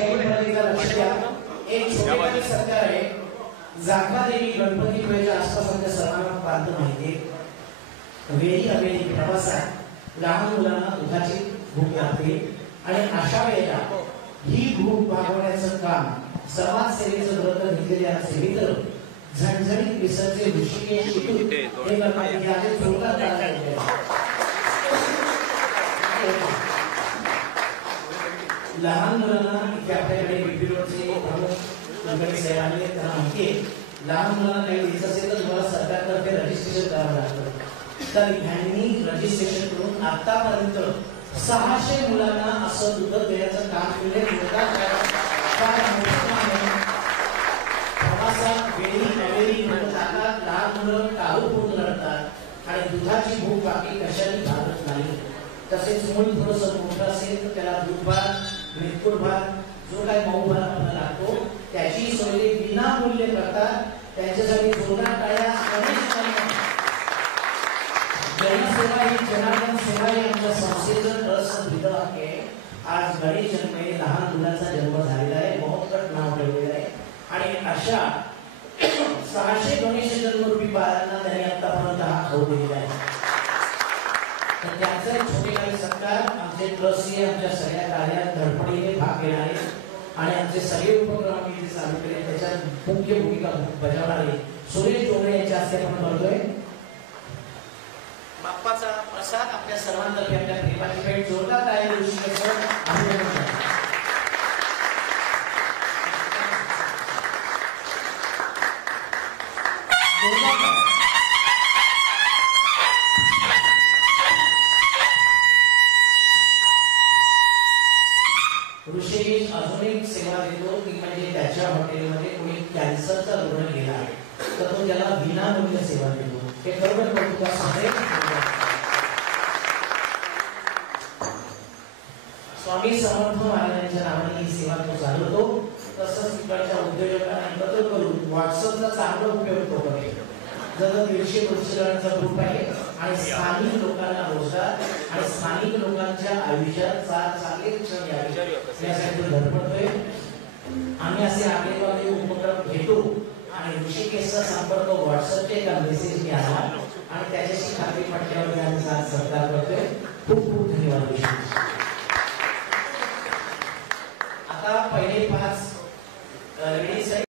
एक छोटे सरकार आहे जागा देवी गणपती पुळेच्या आसपासच्या सर्वांना प्रांत माहिती वेळी अवेळी प्रवासात लहान मुलांना दुधाची भूक लागते आणि अशा वेळेला ही भूक भागवण्याचं काम समाजसेवेचं व्रत घेतलेल्या सेवितर झणझणीत विसर्जे ऋषिकेश हे गणपती आज जोरदार लहान मुलांना आपल्याकडे बीपीरोडचे प्रमुख गणपती साहेबांनी त्यांना माहिती आहे लहान मुलांना काही द्यायचं असेल तर तुम्हाला सरकारतर्फे रजिस्ट्रेशन करावं लागतं तर ह्यांनी रजिस्ट्रेशन करून आतापर्यंत 600 मुलांना असं दूध देण्याचं काम केले प्रवासात वेळी अवेळी जातात लहान मुलं काळू पूर्ण लढतात आणि दुधाची भूक बाकी कशाने भागत नाही तसेच मूल थोडंसं मोठं असेल तर त्याला दूध भात मिरपूर भात जो काही मऊ भात आपल्याला लागतो त्याची सोय विनामूल्य करतात त्यांच्यासाठी जोरदार टाळ्या जनसेवा ही जनार्दन सेवा ही आमच्या संस्थेचं रसभूत वाक्य आहे आज गणेश जन्मे लहान मुलाचा जन्म झालेला आहे महोत्कट नाव ठेवलेलं आहे आणि अशा 600 गणेश जन्मरूपी बाळांना त्यांनी आतापर्यंत हा खाऊ दिलेला आहे तर त्याचे छोटे काही सरकार आमचे ट्रस्टी आमच्या सगळ्या कार्यात धडपडीने भाग घेणारे आणि आमचे सगळे उपक्रम आम्ही जे चालू केले त्याच्यात मुख्य भूमिका बजावणारे सुरेश चोगळे यांच्या हस्ते आपण करतोय बाप्पाचा प्रसाद आपल्या सर्वांतर्फे आपल्या प्रेमाची भेट जोरदार टाळ्या ऋषिकेश्वर अभिनंदन ऋषिकेश अजून एक सेवा देतो की म्हणजे त्याच्या हॉटेलमध्ये कोणी कॅन्सरचा रुग्ण गेला आहे तर तो त्याला विनामूल्य सेवा देतो हे खरोखर कौतुकास्पद आहे स्वामी समर्थ महाराजांच्या नावाने ही सेवा तो चालवतो तसंच तिकडच्या उद्योजकांना एकत्र करून व्हॉट्सअपचा चांगला उपयोग तो करेल जर 150 जणांचा ग्रुप आहे आणि स्थानिक लोकांना रोजगार आणि स्थानिक लोकांच्या आयुष्यात चांगले क्षण यावे यासाठी धडपडतोय आम्ही असे आगळेवागळे उपक्रम घेतो आणि ऋषिकेशचा संपर्क व्हॉट्सअपचे एका मेसेजने आला आणि त्याच्याशी खात्री पटल्यावर आम्ही सत्कार करतोय खूप खूप धन्यवाद ऋषिकेश